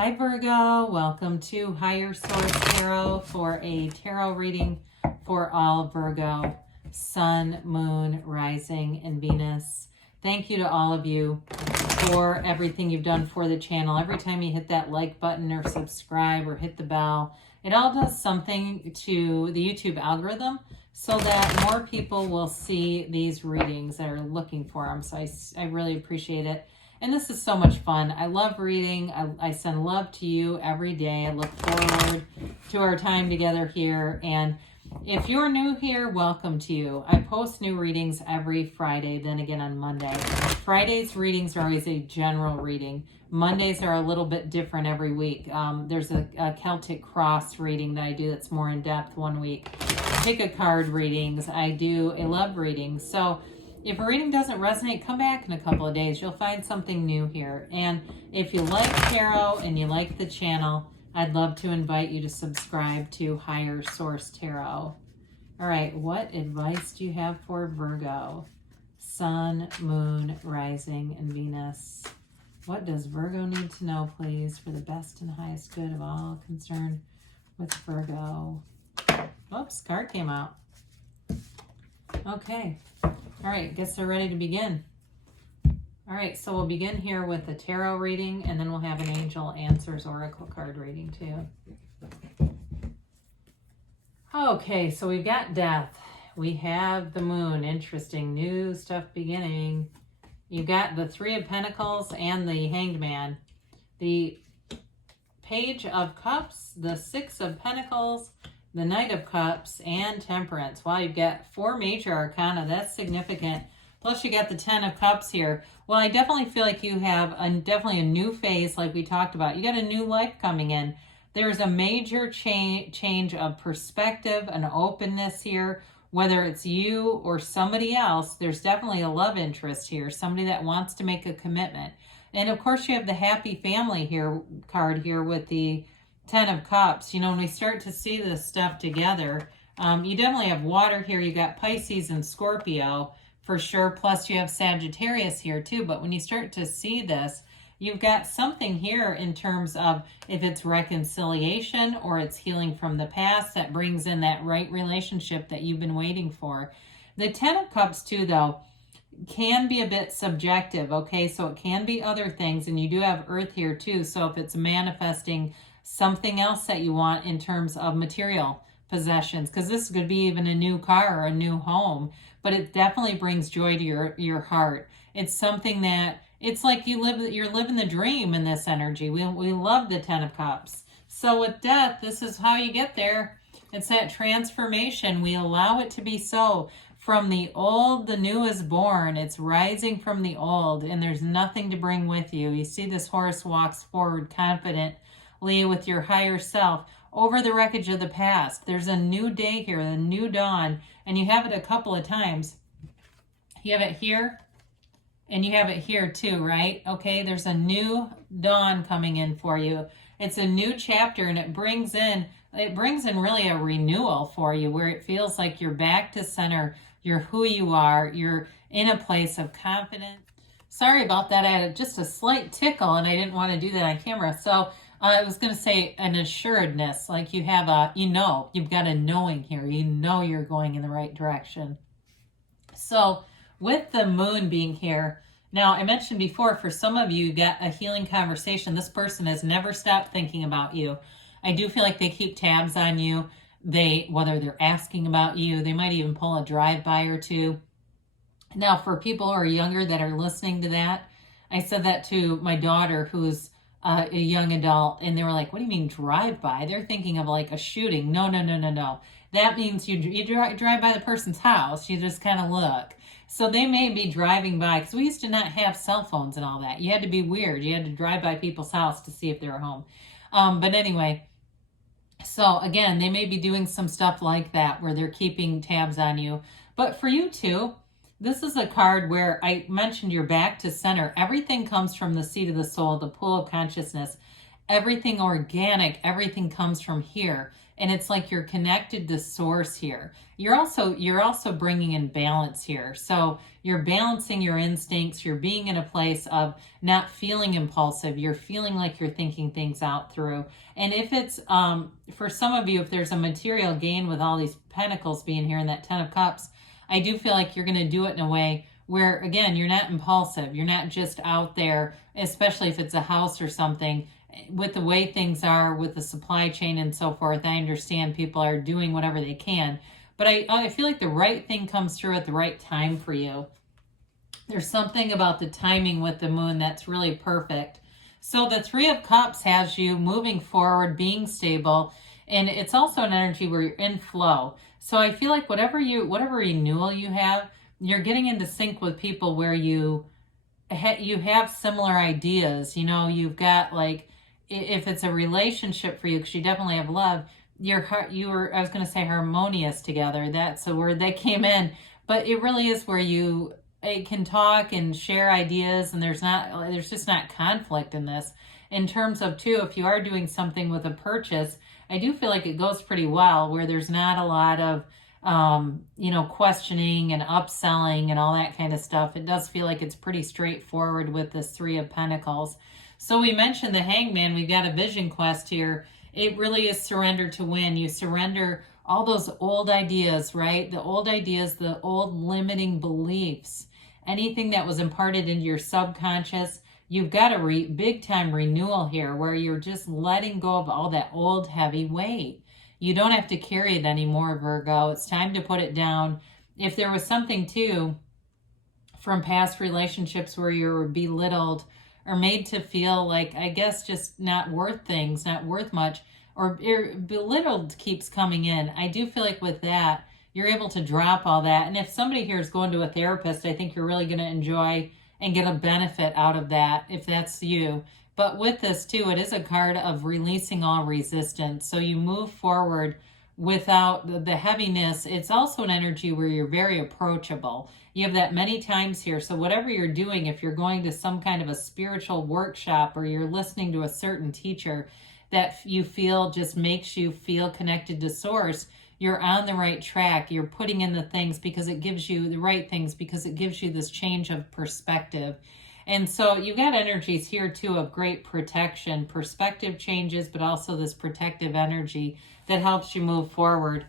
Hi Virgo, welcome to Higher Source Tarot for a tarot reading for all Virgo, Sun, Moon, Rising, and Venus. Thank you to all of you for everything you've done for the channel. Every time you hit that like button or subscribe or hit the bell, it all does something to the YouTube algorithm so that more people will see these readings that are looking for them. So I really appreciate it. And this is so much fun. I love reading. I send love to you every day. I look forward to our time together here. And if you're new here, welcome to you. I post new readings every Friday, then again on Monday. Friday's readings are always a general reading. Mondays are a little bit different every week. There's a Celtic Cross reading that I do that's more in depth one week. Pick a card readings. I do a love reading. So if a reading doesn't resonate, come back in a couple of days. You'll find something new here. And if you like tarot and you like the channel, I'd love to invite you to subscribe to Higher Source Tarot. All right, what advice do you have for Virgo? Sun, Moon, Rising, and Venus. What does Virgo need to know, please, for the best and highest good of all concerned with Virgo? Oops, card came out. Okay. All right, guess they're ready to begin. All right, so we'll begin here with a tarot reading, and then we'll have an Angel Answers Oracle card reading too. Okay, so we've got Death. We have the Moon. Interesting, new stuff beginning. You've got the Three of Pentacles and the Hanged Man. The Page of Cups, the Six of Pentacles, the Knight of Cups, and Temperance. Wow, you've got 4 major arcana. That's significant. Plus you got the 10 of Cups here. Well, I definitely feel like you have definitely a new phase like we talked about. You got a new life coming in. There's a major change of perspective, an openness here. Whether it's you or somebody else, there's definitely a love interest here. Somebody that wants to make a commitment. And of course you have the Happy Family here card here with the 10 of Cups. You know, when we start to see this stuff together, you definitely have water here. You got Pisces and Scorpio for sure. Plus you have Sagittarius here too. But when you start to see this, you've got something here in terms of if it's reconciliation or it's healing from the past that brings in that right relationship that you've been waiting for. The 10 of Cups too, though, can be a bit subjective. Okay, so it can be other things. And you do have Earth here too. So if it's manifesting something else that you want in terms of material possessions, because this could be even a new car or a new home, but it definitely brings joy to your heart. It's something that it's like you're living the dream in this energy. We love the 10 of Cups. So with Death, this is how you get there. It's that transformation. We allow it to be so. From the old, the new is born. It's rising from the old, and there's nothing to bring with you. You see this horse walks forward confidently with your higher self over the wreckage of the past. There's a new day here, a new dawn, and you have it a couple of times. You have it here, and you have it here too, right? Okay, there's a new dawn coming in for you. It's a new chapter, and it brings in really a renewal for you where it feels like you're back to center. You're who you are. You're in a place of confidence. Sorry about that. I had just a slight tickle, and I didn't want to do that on camera. So I was going to say an assuredness, like you have you've got a knowing here. You know you're going in the right direction. So with the Moon being here, now I mentioned before, for some of you, you got a healing conversation. This person has never stopped thinking about you. I do feel like they keep tabs on you. Whether they're asking about you, they might even pull a drive-by or two. Now, for people who are younger that are listening to that, I said that to my daughter who's a young adult, and they were like, what do you mean drive-by? They're thinking of like a shooting. No. That means you drive by the person's house. You just kind of look. So they may be driving by, because we used to not have cell phones and all that. You had to be weird. You had to drive by people's house to see if they were home. But anyway, so again, they may be doing some stuff like that where they're keeping tabs on you. But for you too, this is a card where I mentioned you're back to center. Everything comes from the seat of the soul, the pool of consciousness. everything organic, everything comes from here. And it's like you're connected to source here. You're also bringing in balance here. So you're balancing your instincts. You're being in a place of not feeling impulsive. You're feeling like you're thinking things out through. And if it's, for some of you, if there's a material gain with all these pentacles being here in that 10 of cups, I do feel like you're going to do it in a way where, again, you're not impulsive. You're not just out there, especially if it's a house or something. With the way things are with the supply chain and so forth, I understand people are doing whatever they can. But I feel like the right thing comes through at the right time for you. There's something about the timing with the moon that's really perfect. So the 3 of Cups has you moving forward, being stable. And it's also an energy where you're in flow. So I feel like whatever renewal you have, you're getting into sync with people where you have similar ideas. You know, you've got like, if it's a relationship for you, because you definitely have love, I was going to say harmonious together. That's a word that came in, but it really is where you can talk and share ideas, and there's just not conflict in this. In terms of too, if you are doing something with a purchase, I do feel like it goes pretty well, where there's not a lot of questioning and upselling and all that kind of stuff. It does feel like it's pretty straightforward with this 3 of Pentacles. So we mentioned the Hangman. We've got a vision quest here. It really is surrender to win. You surrender all those old ideas, right? The old ideas, the old limiting beliefs, anything that was imparted into your subconscious. You've got a big time renewal here where you're just letting go of all that old heavy weight. You don't have to carry it anymore, Virgo. It's time to put it down. If there was something too from past relationships where you were belittled or made to feel like, I guess, just not worth things, not worth much, or belittled keeps coming in. I do feel like with that, you're able to drop all that. And if somebody here is going to a therapist, I think you're really going to enjoy and get a benefit out of that if that's you. But with this too, it is a card of releasing all resistance. So you move forward without the heaviness. It's also an energy where you're very approachable. You have that many times here. So whatever you're doing, if you're going to some kind of a spiritual workshop or you're listening to a certain teacher that you feel just makes you feel connected to source, you're on the right track. You're putting in the things because it gives you the right things, because it gives you this change of perspective. And so you got energies here too of great protection, perspective changes, but also this protective energy that helps you move forward.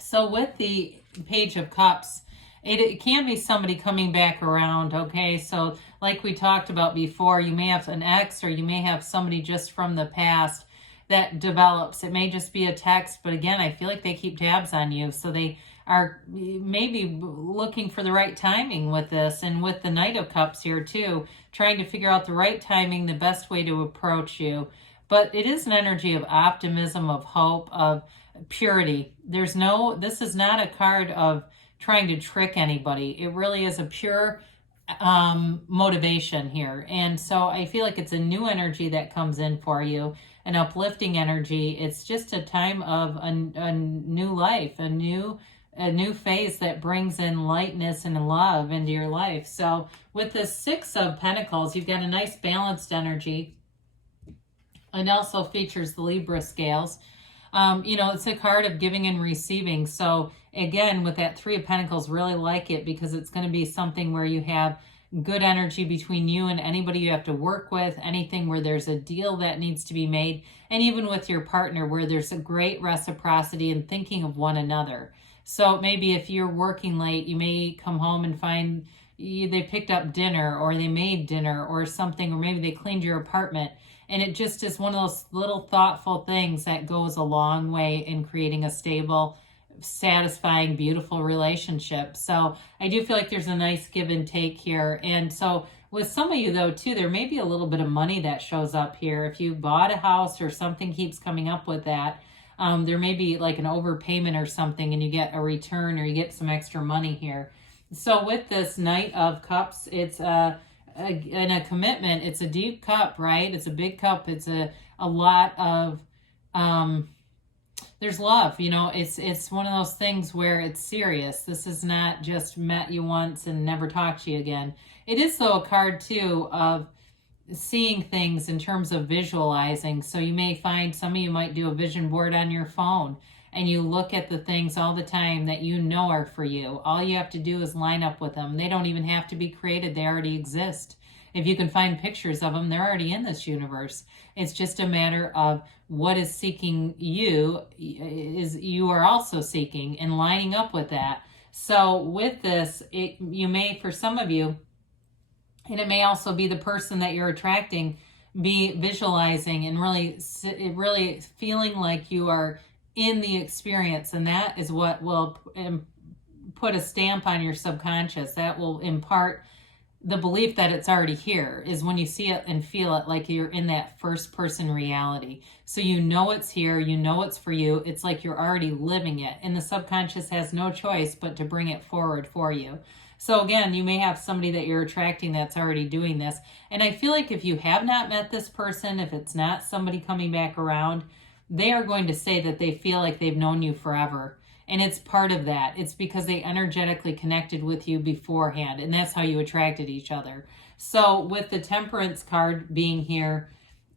So with the Page of Cups, it can be somebody coming back around, okay? So like we talked about before, you may have an ex or you may have somebody just from the past that develops. It may just be a text, but again, I feel like they keep tabs on you. So they are maybe looking for the right timing with this. And with the Knight of Cups here too, trying to figure out the right timing, the best way to approach you. But it is an energy of optimism, of hope, of purity. This is not a card of trying to trick anybody. It really is a pure motivation here. And so I feel like it's a new energy that comes in for you, an uplifting energy. It's just a time of a new life, a new phase that brings in lightness and love into your life. So with the 6 of Pentacles, you've got a nice balanced energy. It also features the Libra scales. It's a card of giving and receiving. So again, with that 3 of Pentacles, really like it because it's going to be something where you have good energy between you and anybody you have to work with, anything where there's a deal that needs to be made, and even with your partner where there's a great reciprocity and thinking of one another. So maybe if you're working late, you may come home and find they picked up dinner or they made dinner or something, or maybe they cleaned your apartment. And it just is one of those little thoughtful things that goes a long way in creating a stable, satisfying, beautiful relationship. So I do feel like there's a nice give and take here. And so with some of you though too, there may be a little bit of money that shows up here. If you bought a house or something keeps coming up with that, there may be like an overpayment or something and you get a return or you get some extra money here. So with this Knight of Cups, it's in a commitment. It's a deep cup, right? It's a big cup. It's a lot of there's love, it's one of those things where it's serious. This is not just met you once and never talked to you again. It is though a card too of seeing things in terms of visualizing. So you may find some of you might do a vision board on your phone, and you look at the things all the time that you know are for you. All you have to do is line up with them. They don't even have to be created. They already exist. If you can find pictures of them, they're already in this universe. It's just a matter of what is seeking you, is you are also seeking, and lining up with that. So with this, you may, for some of you, and it may also be the person that you're attracting, be visualizing and really feeling like you are in the experience. And that is what will put a stamp on your subconscious. That will impart the belief that it's already here, is when you see it and feel it like you're in that first person reality. So you know it's here, you know it's for you. It's like you're already living it, and the subconscious has no choice but to bring it forward for you. So again, you may have somebody that you're attracting that's already doing this. And I feel like if you have not met this person, if it's not somebody coming back around, they are going to say that they feel like they've known you forever. And it's part of that. It's because they energetically connected with you beforehand, and that's how you attracted each other. So with the Temperance card being here,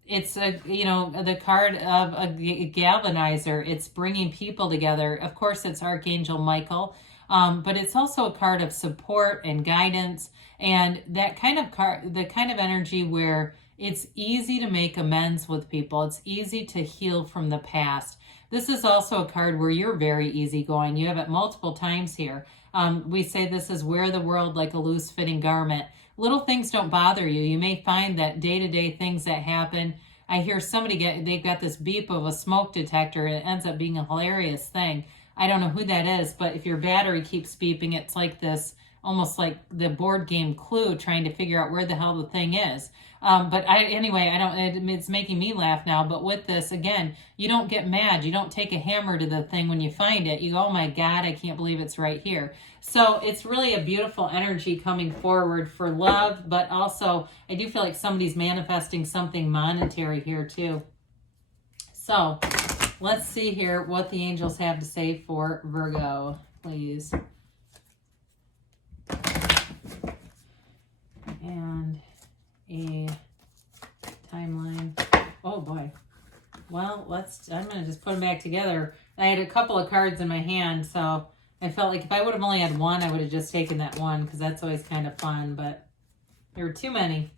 it's the card of a galvanizer. It's bringing people together. Of course, it's Archangel Michael, but it's also a card of support and guidance, and that kind of card, the kind of energy where it's easy to make amends with people. It's easy to heal from the past. This is also a card where you're very easygoing. You have it multiple times here. We say this is wear the world like a loose-fitting garment. Little things don't bother you. You may find that day-to-day things that happen. I hear somebody they've got this beep of a smoke detector, and it ends up being a hilarious thing. I don't know who that is, but if your battery keeps beeping, it's like this, almost like the board game Clue, trying to figure out where the hell the thing is. It's making me laugh now. But with this, again, you don't get mad. You don't take a hammer to the thing when you find it. You go, oh my God, I can't believe it's right here. So it's really a beautiful energy coming forward for love, but also I do feel like somebody's manifesting something monetary here too. So let's see here what the angels have to say for Virgo, please. And a timeline. Oh boy. Well, I'm going to just put them back together. I had a couple of cards in my hand, so I felt like if I would have only had one, I would have just taken that one, because that's always kind of fun, but there were too many.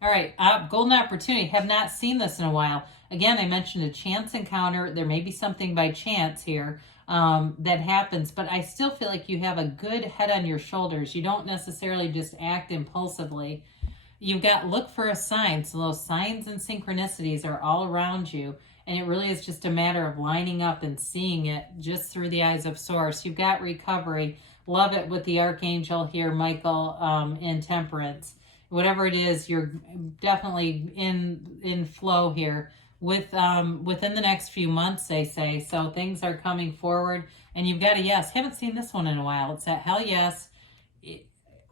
All right, golden opportunity. Have not seen this in a while. Again, I mentioned a chance encounter. There may be something by chance here that happens, but I still feel like you have a good head on your shoulders. You don't necessarily just act impulsively. You've got look for a sign. So those signs and synchronicities are all around you. And it really is just a matter of lining up and seeing it just through the eyes of Source. You've got recovery. Love it with the Archangel here, Michael, in Temperance. Whatever it is, you're definitely in flow here within the next few months, they say. So things are coming forward, and you've got a yes. Haven't seen this one in a while. It's that hell yes.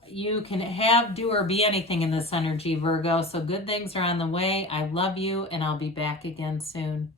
You can have, do, or be anything in this energy, Virgo. So good things are on the way. I love you, and I'll be back again soon.